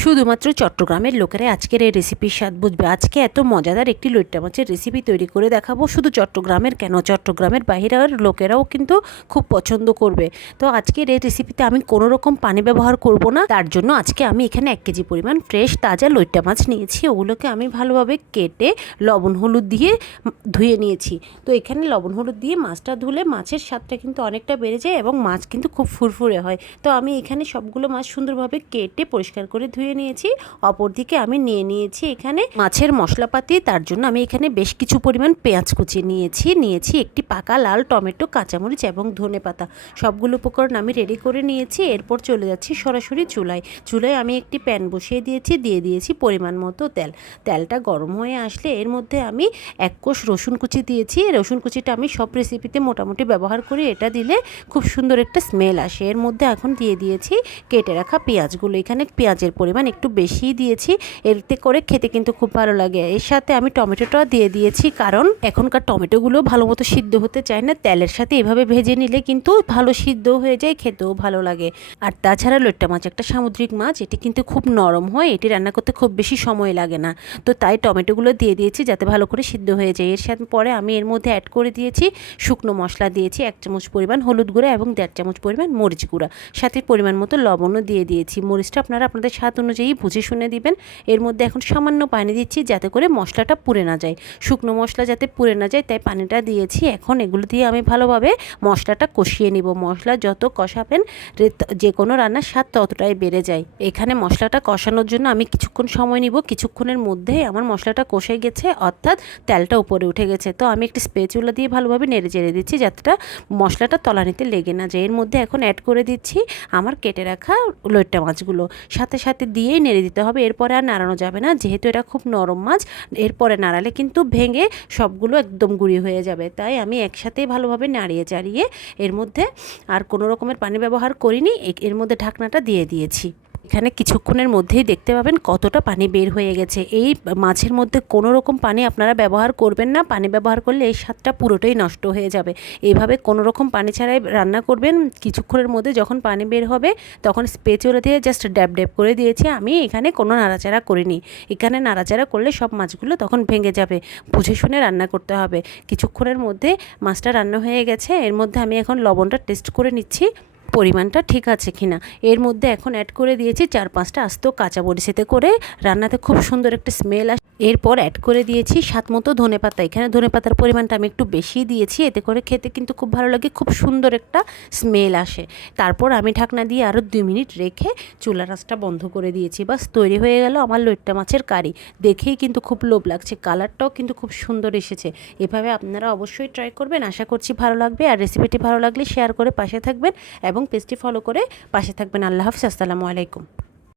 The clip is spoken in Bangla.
শুধুমাত্র চট্টগ্রামের লোকেরা আজকের এই রেসিপির স্বাদ বুঝবে। আজকে এত মজাদার একটি লইট্টা মাছের রেসিপি তৈরি করে দেখাবো। শুধু চট্টগ্রামের কেন? চট্টগ্রামের বাইরের লোকেরাও কিন্তু খুব পছন্দ করবে। তো আজকের এই রেসিপিতে আমি কোনো রকম পানি ব্যবহার করব না। তার জন্য আজকে আমি এখানে এক কেজি পরিমাণ ফ্রেশ তাজা লইট্টা মাছ নিয়েছি। ওগুলোকে আমি ভালোভাবে কেটে লবণ, হলুদ দিয়ে ধুয়ে নিয়েছি। তো এখানে লবণ, হলুদ দিয়ে মাছটা ধুলে মাছের স্বাদটা কিন্তু অনেকটা বেড়ে যায় এবং মাছ কিন্তু খুব ফুরফুরে হয়। তো আমি এখানে সবগুলো মাছ সুন্দরভাবে কেটে পরিষ্কার করে ধুয়ে নিয়েছি, অপরদিকে আমি নিয়ে নিয়েছি এখানে মাছের মশলাপাতি, তার জন্য আমি এখানে বেশ কিছু পরিমাণ পেঁয়াজ কুচি নিয়েছি নিয়েছি একটি পাকা লাল টমেটো, কাঁচামরিচ এবং ধনে পাতা। সবগুলো উপকরণ আমি রেডি করে নিয়েছি, এরপর চলে যাচ্ছি সরাসরি চুলায়। চুলায় আমি একটি প্যান বসিয়ে দিয়েছি, দিয়ে দিয়েছি পরিমাণ মতো তেল। তেলটা গরম হয়ে আসলে এর মধ্যে আমি এক কোষ রসুন কুচি দিয়েছি। রসুন কুচিটা আমি সব রেসিপিতে মোটামুটি ব্যবহার করি, এটা দিলে খুব সুন্দর একটা স্মেল আসে। এর মধ্যে এখন দিয়ে দিয়েছি, কেটে রাখা পেঁয়াজগুলো। এখানে পেঁয়াজের পরিমাণ একটু বেশিই দিয়েছি। এতে করে খেতে কিন্তু খুব ভালো লাগে। এর সাথে আমি টমেটোটাও দিয়ে দিয়েছি, কারণ এখনকার টমেটোগুলো ভালো মতো সিদ্ধ হতে চায় না। তেলের সাথে এভাবে ভেজে নিলে কিন্তু ভালো সিদ্ধ হয়ে যায়, খেতেও ভালো লাগে। আর তাছাড়া লোট্টা মাছ, একটা সামুদ্রিক মাছ, এটি কিন্তু খুব নরম হয়, এটি রান্না করতে খুব বেশি সময় লাগে না। তো তাই টমেটোগুলো দিয়ে দিয়েছি যাতে ভালো করে সিদ্ধ হয়ে যায়। এর সাথে পরে আমি এর মধ্যে অ্যাড করে দিয়েছি শুকনো মশলা দিয়েছি, এক চামচ পরিমাণ হলুদ গুঁড়া এবং দেড় চামচ পরিমাণ মরিচ গুঁড়া। সাথে পরিমাণ মতো লবণও দিয়ে দিয়েছি। মরিচটা আপনারা, আপনাদের স্বাদ অনুযায়ী বুঝে শুনে দিবেন। এর মধ্যে এখন সামান্য পানি দিচ্ছি যাতে করে মশলাটা পুড়ে না যায়। শুকনো মশলা যাতে পুড়ে না যায়, তাই পানিটা দিয়েছি। এখন এগুলো দিয়ে আমি ভালোভাবে মশলাটা কষিয়ে নিব। মশলা যত কষাবেন যে কোনো রান্নার স্বাদ ততটাই বেড়ে যায়। এখানে মশলাটা কষানোর জন্য আমি কিছুক্ষণ সময় নিব। কিছুক্ষণের মধ্যেই আমার মশলাটা কষে গেছে, অর্থাৎ তেলটা উপরে উঠে গেছে। তো আমি একটি স্পেচুলা দিয়ে ভালোভাবে নেড়ে চেড়ে দিচ্ছি যাতে মশলাটা তলানিতে লেগে না যায়। এর মধ্যে এখন অ্যাড করে দিচ্ছি আমার কেটে রাখা লইট্টা মাছগুলো। সাথে সাথে দিয়েই নেড়ে দিতে হবে। এরপরে আর নাড়ানো যাবে না। যেহেতু এটা খুব নরম মাছ, এরপরে নাড়ালে কিন্তু ভেঙে সবগুলো একদম গুঁড়ি হয়ে যাবে। তাই আমি একসাথেই ভালোভাবে নাড়িয়ে চাড়িয়ে এর মধ্যে আর কোনো রকমের পানি ব্যবহার করিনি। এর মধ্যে ঢাকনাটা দিয়ে দিয়েছি। এখানে কিছুক্ষণের মধ্যেই দেখতে পাবেন কতটা পানি বের হয়ে গেছে। এই মাছের মধ্যে কোনো রকম পানি আপনারা ব্যবহার করবেন না। পানি ব্যবহার করলে এই স্বাদটা পুরোটাই নষ্ট হয়ে যাবে। এইভাবে কোনো রকম পানি ছাড়াই রান্না করবেন। কিছুক্ষণের মধ্যে যখন পানি বের হবে, তখন স্পেচুলা দিয়ে জাস্ট ড্যাব ড্যাব করে দিয়েছি। আমি এখানে কোনো নাড়াচাড়া করিনি। এখানে নাড়াচাড়া করলে সব মাছগুলো তখন ভেঙে যাবে। বুঝে শুনে রান্না করতে হবে। কিছুক্ষণের মধ্যে মাছটা রান্না হয়ে গেছে। এর মধ্যে আমি এখন লবণটা টেস্ট করে নিচ্ছি। পরিমাণটা ঠিক আছে কি না এর মধ্যে এখন অ্যাড করে দিয়েছি চার পাঁচটা আস্ত কাঁচা এতে করে। রান্নাতে খুব সুন্দর একটা স্মেল আসে এরপর অ্যাড করে দিয়েছি স্বাদ মতো ধনে পাতা। এখানে ধনে পাতার পরিমাণটা আমি একটু বেশি দিয়েছি, এতে করে খেতে কিন্তু খুব ভালো লাগে, খুব সুন্দর একটা স্মেল আসে। তারপর আমি ঢাকনা দিয়ে আরও দুই মিনিট রেখে চুলা রাসটা বন্ধ করে দিয়েছি। বাস, তৈরি হয়ে গেল আমার লইট্টা মাছের কারি। দেখেই কিন্তু খুব লোভ লাগছে, কালারটাও কিন্তু খুব সুন্দর এসেছে। এভাবে আপনারা অবশ্যই ট্রাই করবেন। আশা করছি ভালো লাগবে। আর রেসিপিটি ভালো লাগলে শেয়ার করে পাশে থাকবেন এবং পেজটি ফলো করে পাশে থাকবেন। আল্লাহ হাফিজ। আসসালামু আলাইকুম।